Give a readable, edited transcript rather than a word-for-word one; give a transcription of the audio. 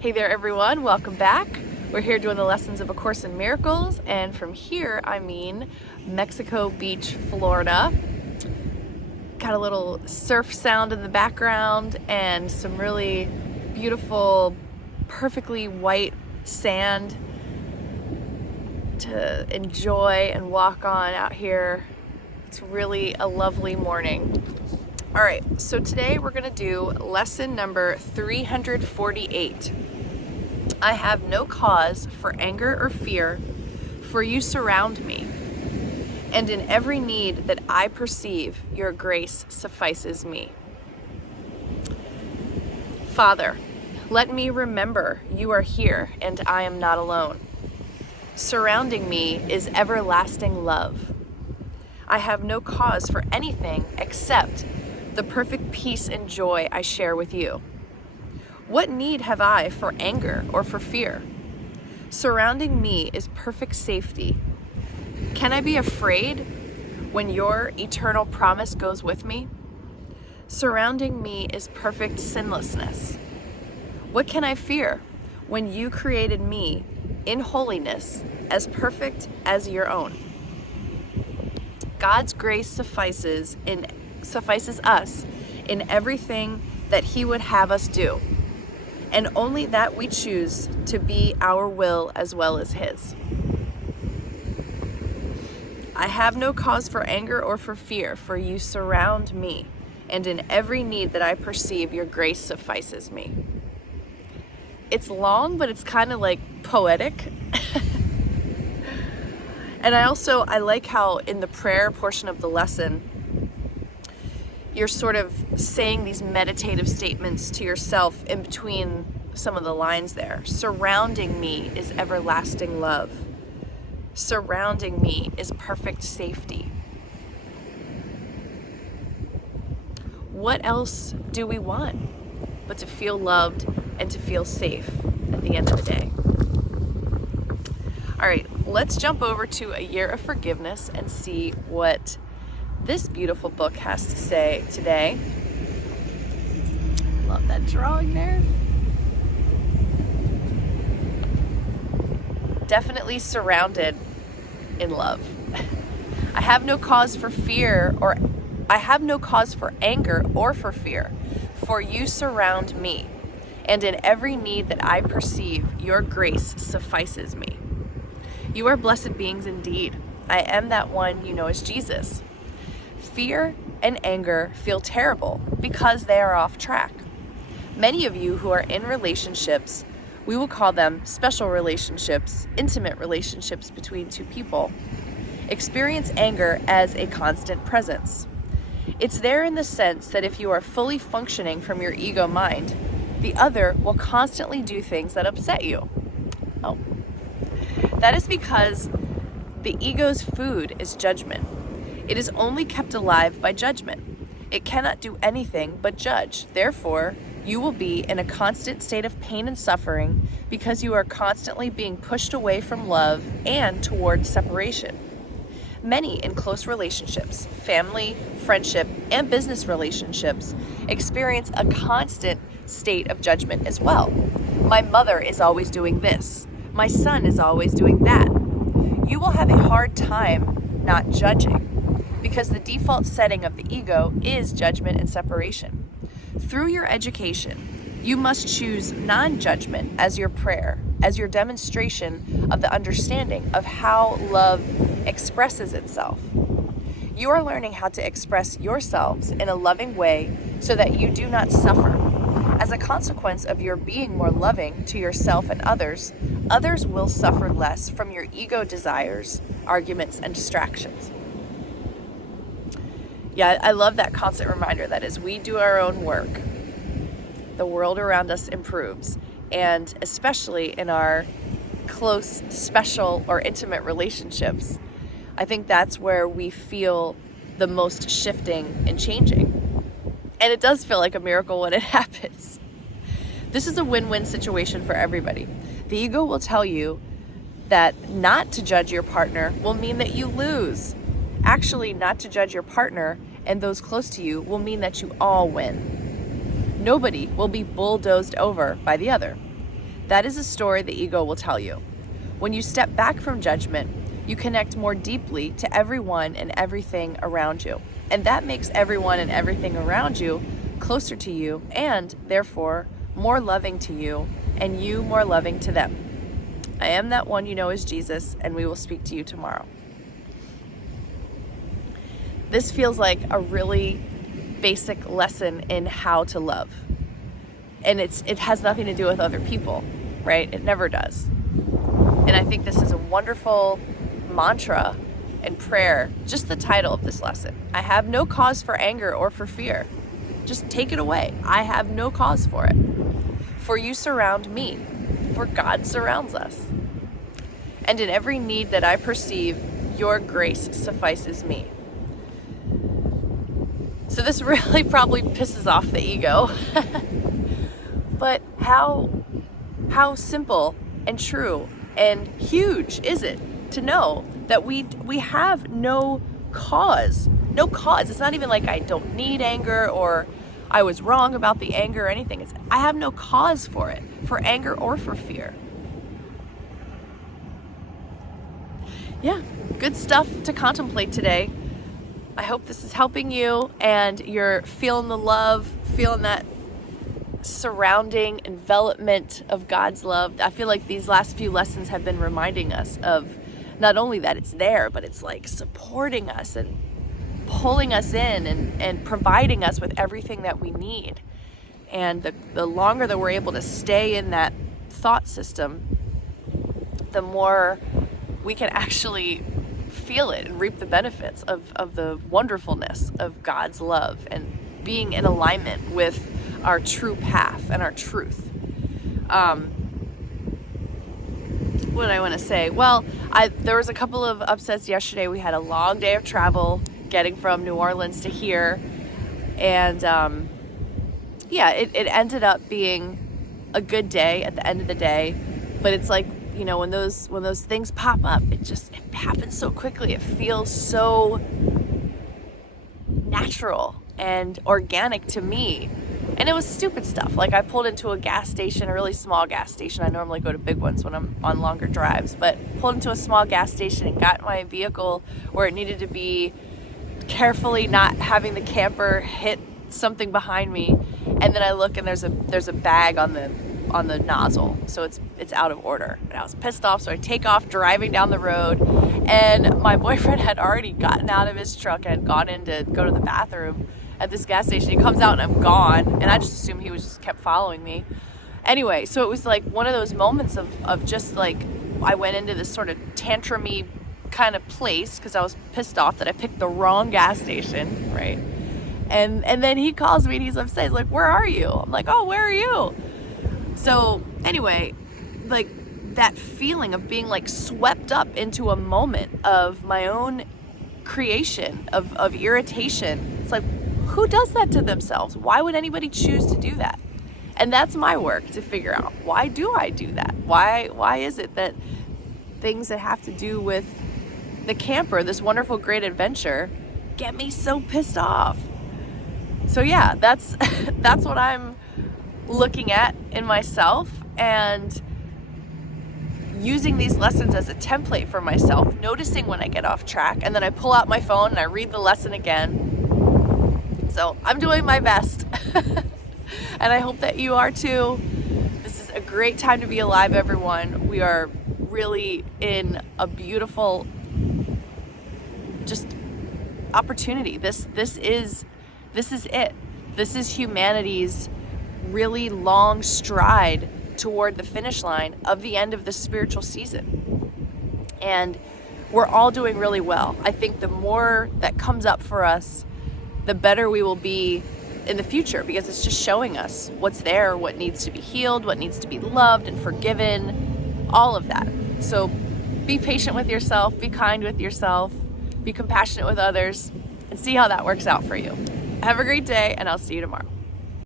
Hey there everyone, welcome back. We're here doing the lessons of A Course in Miracles, and from here I mean Mexico Beach, Florida. Got a little surf sound in the background and some really beautiful, perfectly white sand to enjoy and walk on out here. It's really a lovely morning. All right, so today we're gonna do lesson number 348. I have no cause for anger or fear, for you surround me, and in every need that I perceive, your grace suffices me. Father, let me remember you are here and I am not alone. Surrounding me is everlasting love. I have no cause for anything except the perfect peace and joy I share with you. What need have I for anger or for fear? Surrounding me is perfect safety. Can I be afraid when your eternal promise goes with me? Surrounding me is perfect sinlessness. What can I fear when you created me in holiness as perfect as your own? God's grace suffices us in everything that He would have us do, and only that we choose to be our will as well as His. I have no cause for anger or for fear, for you surround me, and in every need that I perceive, your grace suffices me. It's long, but it's kind of like poetic. And I like how in the prayer portion of the lesson, you're sort of saying these meditative statements to yourself in between some of the lines there. Surrounding me is everlasting love. Surrounding me is perfect safety. What else do we want but to feel loved and to feel safe at the end of the day? All right, let's jump over to A Year of Forgiveness and see what this beautiful book has to say today. Love that drawing there. Definitely surrounded in love. I have no cause for fear, or I have no cause for anger or for fear, for you surround me, and in every need that I perceive, your grace suffices me. You are blessed beings indeed. I am that one you know as Jesus. Fear and anger feel terrible because they are off track. Many of you who are in relationships, we will call them special relationships, intimate relationships between two people, experience anger as a constant presence. It's there in the sense that if you are fully functioning from your ego mind, the other will constantly do things that upset you. Oh. That is because the ego's food is judgment. It is only kept alive by judgment. It cannot do anything but judge. Therefore, you will be in a constant state of pain and suffering because you are constantly being pushed away from love and towards separation. Many in close relationships, family, friendship, and business relationships experience a constant state of judgment as well. My mother is always doing this. My son is always doing that. You will have a hard time not judging because the default setting of the ego is judgment and separation. Through your education, you must choose non-judgment as your prayer, as your demonstration of the understanding of how love expresses itself. You are learning how to express yourselves in a loving way so that you do not suffer. As a consequence of your being more loving to yourself and others, others will suffer less from your ego desires, arguments, and distractions. Yeah, I love that constant reminder that as we do our own work, the world around us improves. And especially in our close, special, or intimate relationships, I think that's where we feel the most shifting and changing. And it does feel like a miracle when it happens. This is a win-win situation for everybody. The ego will tell you that not to judge your partner will mean that you lose. Actually, not to judge your partner and those close to you will mean that you all win. Nobody will be bulldozed over by the other. That is a story the ego will tell you. When you step back from judgment, you connect more deeply to everyone and everything around you. And that makes everyone and everything around you closer to you and therefore more loving to you and you more loving to them. I am that one you know as Jesus, and we will speak to you tomorrow. This feels like a really basic lesson in how to love. And it has nothing to do with other people, right? It never does. And I think this is a wonderful mantra and prayer, just the title of this lesson. I have no cause for anger or for fear. Just take it away. I have no cause for it. For you surround me, for God surrounds us. And in every need that I perceive, your grace suffices me. So this really probably pisses off the ego. But how simple and true and huge is it to know that we have no cause. No cause. It's not even like I don't need anger or I was wrong about the anger or anything. I have no cause for it, for anger or for fear. Yeah, good stuff to contemplate today. I hope this is helping you and you're feeling the love, feeling that surrounding envelopment of God's love. I feel like these last few lessons have been reminding us of not only that it's there, but it's like supporting us and pulling us in and providing us with everything that we need. And the longer that we're able to stay in that thought system, the more we can actually feel it and reap the benefits of the wonderfulness of God's love and being in alignment with our true path and our truth. What did I want to say? Well, there was a couple of upsets yesterday. We had a long day of travel getting from New Orleans to here. And it ended up being a good day at the end of the day. But it's like, you know, when those things pop up, it happens so quickly. It feels so natural and organic to me. And it was stupid stuff. Like I pulled into a gas station, a really small gas station. I normally go to big ones when I'm on longer drives, but pulled into a small gas station and got my vehicle where it needed to be, carefully not having the camper hit something behind me. And then I look and there's a bag on the nozzle, so it's out of order. And I was pissed off, so I take off driving down the road, and my boyfriend had already gotten out of his truck and had gone in to go to the bathroom at this gas station. He comes out and I'm gone, and I just assumed he was just kept following me. Anyway, so it was like one of those moments of just like I went into this sort of tantrumy kind of place because I was pissed off that I picked the wrong gas station, right? And then he calls me and he's upset. He's like, "Where are you?" I'm like, "Oh, where are you?" So anyway, like that feeling of being like swept up into a moment of my own creation of irritation. It's like, who does that to themselves? Why would anybody choose to do that? And that's my work to figure out, why do I do that? Why is it that things that have to do with the camper, this wonderful great adventure, get me so pissed off? So yeah, that's what I'm looking at in myself and using these lessons as a template for myself, noticing when I get off track, and then I pull out my phone and I read the lesson again. So I'm doing my best. And I hope that you are too. This is a great time to be alive, everyone. We are really in a beautiful just opportunity. This is it. This is humanity's really long stride toward the finish line of the end of the spiritual season. And we're all doing really well. I think the more that comes up for us, the better we will be in the future, because it's just showing us what's there, what needs to be healed, what needs to be loved and forgiven, all of that. So be patient with yourself, be kind with yourself, be compassionate with others, and see how that works out for you. Have a great day, and I'll see you tomorrow.